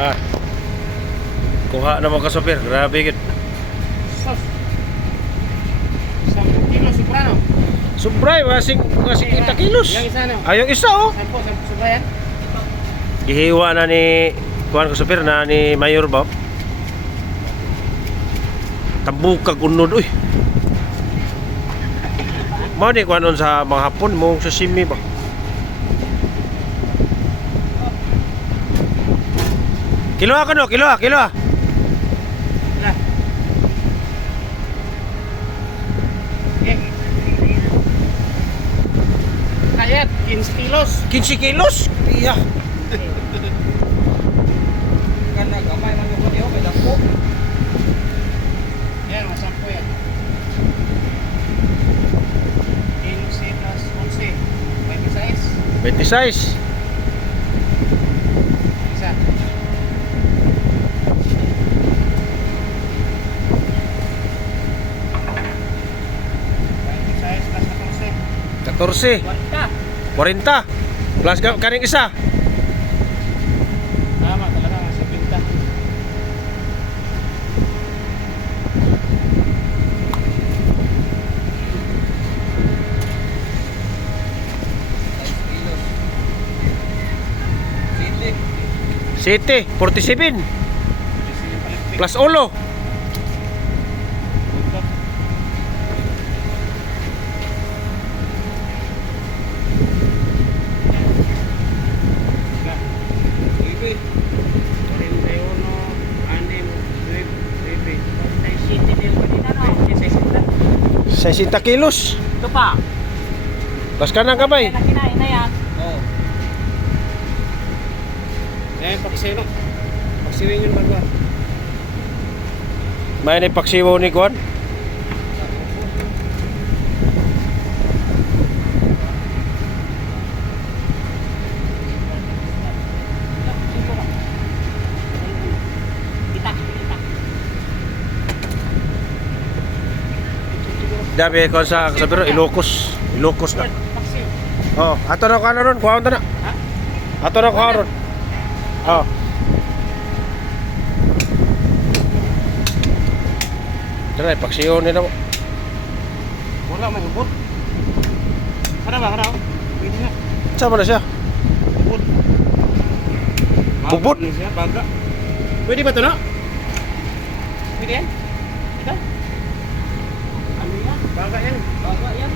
Ah. Kuha na mo ka sopir, grabe gid. Sos. 10 kilo soprano. Subray, masing 50 kilos. Yang isa no. Ay, yung isa oh. 10 subrayan. Gihiwa na ni kuhan ko sopir na ni Mayor ba? Tambukag unod uy. Mao ni kuhanon sa mga hapon mo sa simi ba? Kilo ka no, kilo. Lah. Kayat 15 kilos. 15 kilos? Iya. Kana gamay man yung kaniyo kay dako. Yan, masampo yan. 15 plus 11. 26. 26. Isa. Plus 14. 14. 40. Plus kaning isa. Tama talaga nasa pinta. City, 47. Plus ulo. Sa 60 kilos. Ito pa. Plus kanang kamay. Kinain na yan. Oo. Eh, paksino. Paksiwin yung bagwa. May ni paksiwo ni kuan. Dabi ko sa pero Ilocos na. Oh, ato na ka na ron, kuha na. Ha? Ato na kuha ron. Oh. Dara paksiyo ni na mo. Wala may hubot. Hara. Pwede na. Sama na siya. Hubot. Hubot? Ni siya, baga. Pwede ba ito na? Pwede yan? Ito? Ano yan? Baga yan. Baga yan.